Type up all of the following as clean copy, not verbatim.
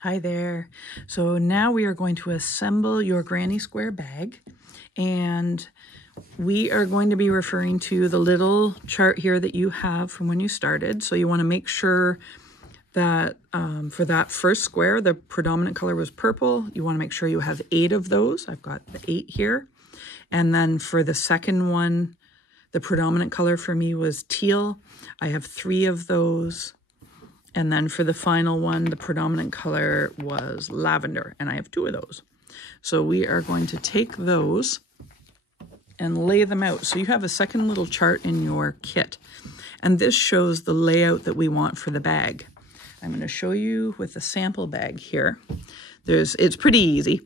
Hi there. So now we are going to assemble your granny square bag, and we are going to be referring to the little chart here that you have from when you started. So you want to make sure that for that first square, the predominant color was purple. You want to make sure you have 8 of those. I've got the 8 here. And then for the second one, the predominant color for me was teal. I have 3 of those. And then for the final one, the predominant color was lavender, and I have 2 of those. So we are going to take those and lay them out. So you have a second little chart in your kit, and this shows the layout that we want for the bag. I'm going to show you with the sample bag here. It's pretty easy.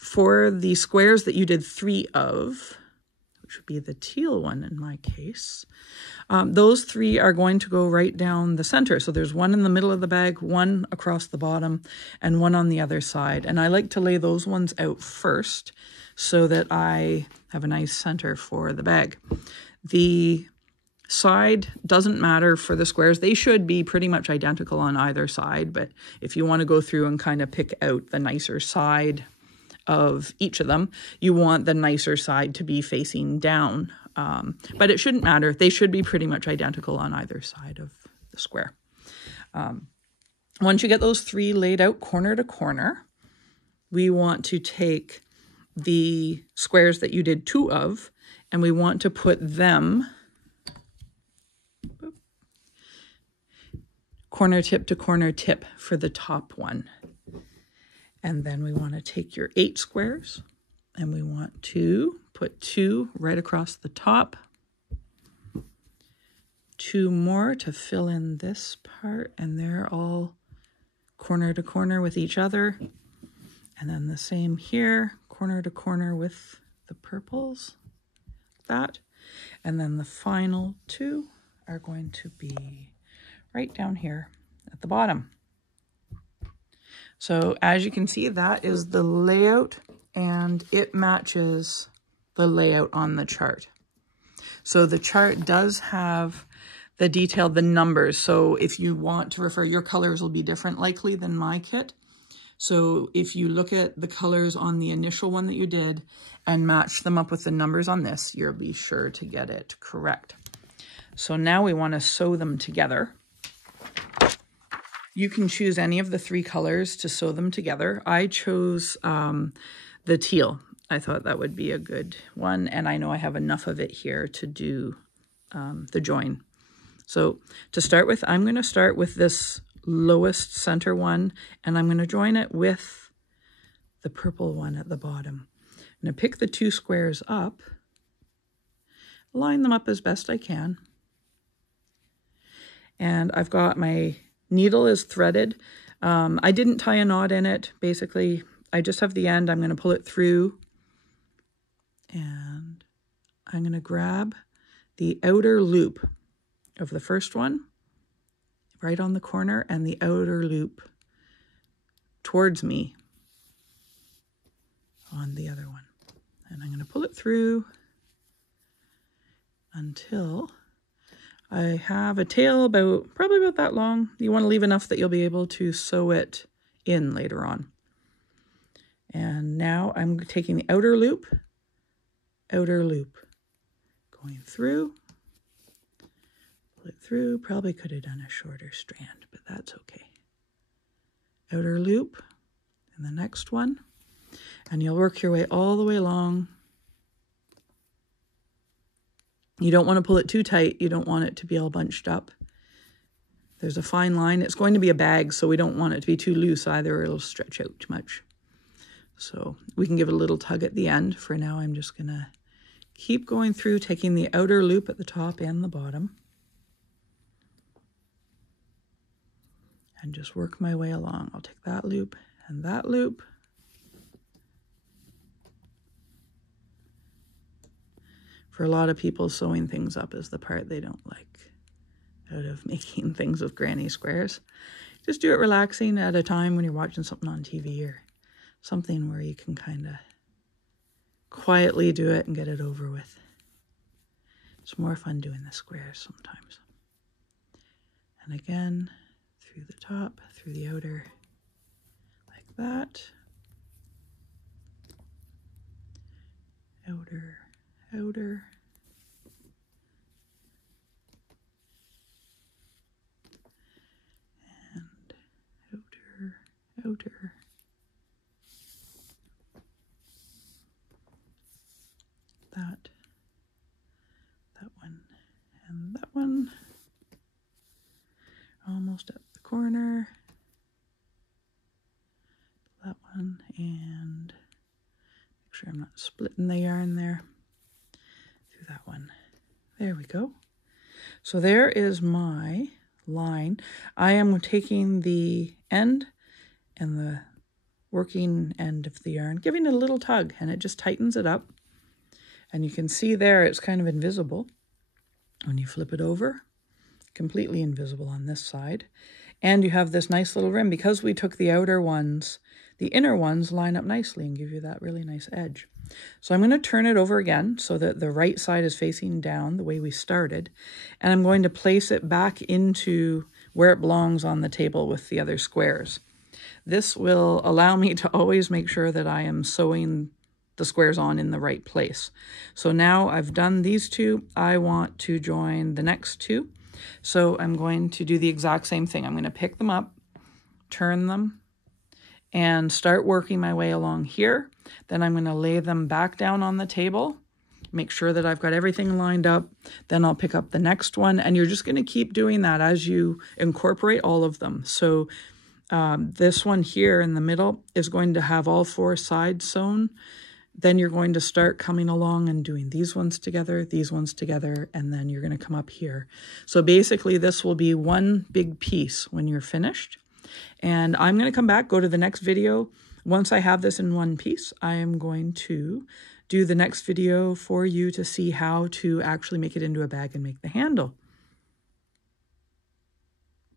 For the squares that you did 3 of, which would be the teal one in my case, those 3 are going to go right down the center. So there's 1 in the middle of the bag, 1 across the bottom, and 1 on the other side. And I like to lay those ones out first so that I have a nice center for the bag. The side doesn't matter for the squares. They should be pretty much identical on either side, but if you want to go through and kind of pick out the nicer side of each of them, you want the nicer side to be facing down. But it shouldn't matter. They should be pretty much identical on either side of the square. Once you get those 3 laid out corner to corner, we want to take the squares that you did 2 of, and we want to put them corner tip to corner tip for the top one. And then we want to take your 8 squares and we want to put 2 right across the top. 2 more to fill in this part, and they're all corner to corner with each other. And then the same here, corner to corner with the purples, like that. And then the final 2 are going to be right down here at the bottom. So as you can see, that is the layout, and it matches the layout on the chart. So the chart does have the detail, the numbers. So if you want to refer, your colors will be different likely than my kit. So if you look at the colors on the initial one that you did and match them up with the numbers on this, you'll be sure to get it correct. So now we want to sew them together. You can choose any of the 3 colors to sew them together. I chose the teal. I thought that would be a good one, and I know I have enough of it here to do the join. So to start with, I'm going to start with this lowest center one, and I'm going to join it with the purple one at the bottom. I'm going to pick the 2 squares up, line them up as best I can, and I've got my needle is threaded. I didn't tie a knot in it. Basically, I just have the end. I'm going to pull it through, and I'm going to grab the outer loop of the first one right on the corner and the outer loop towards me on the other one. And I'm going to pull it through until I have a tail probably about that long. You want to leave enough that you'll be able to sew it in later on. And now I'm taking the outer loop, going through, pull it through. Probably could have done a shorter strand, but that's okay. Outer loop and the next one, and you'll work your way all the way along. You don't want to pull it too tight. You don't want it to be all bunched up. There's a fine line. It's going to be a bag, so we don't want it to be too loose either, or it'll stretch out too much. So we can give it a little tug at the end. For now, I'm just going to keep going through, taking the outer loop at the top and the bottom, and just work my way along. I'll take that loop and that loop. For a lot of people, sewing things up is the part they don't like out of making things with granny squares. Just do it relaxing at a time when you're watching something on TV or something where you can kind of quietly do it and get it over with. It's more fun doing the squares sometimes. And again, through the top, through the outer, that. Outer, outer. And outer, outer. That one, and that one. Almost at the corner. That one, and make sure I'm not splitting the yarn there. Through that one. There we go. So there is my line. I am taking the end and the working end of the yarn, giving it a little tug, and it just tightens it up. And you can see there it's kind of invisible. When you flip it over, completely invisible on this side. And you have this nice little rim. Because we took the outer ones, the inner ones line up nicely and give you that really nice edge. So I'm going to turn it over again so that the right side is facing down the way we started. And I'm going to place it back into where it belongs on the table with the other squares. This will allow me to always make sure that I am sewing the squares on in the right place. So now I've done these two. I want to join the next two. So I'm going to do the exact same thing. I'm going to pick them up, turn them, and start working my way along here. Then I'm going to lay them back down on the table, make sure that I've got everything lined up. Then I'll pick up the next one, and you're just going to keep doing that as you incorporate all of them. So this one here in the middle is going to have all 4 sides sewn. Then you're going to start coming along and doing these ones together, and then you're going to come up here. So basically this will be one big piece when you're finished. And I'm going to come back, go to the next video. Once I have this in one piece, I am going to do the next video for you to see how to actually make it into a bag and make the handle.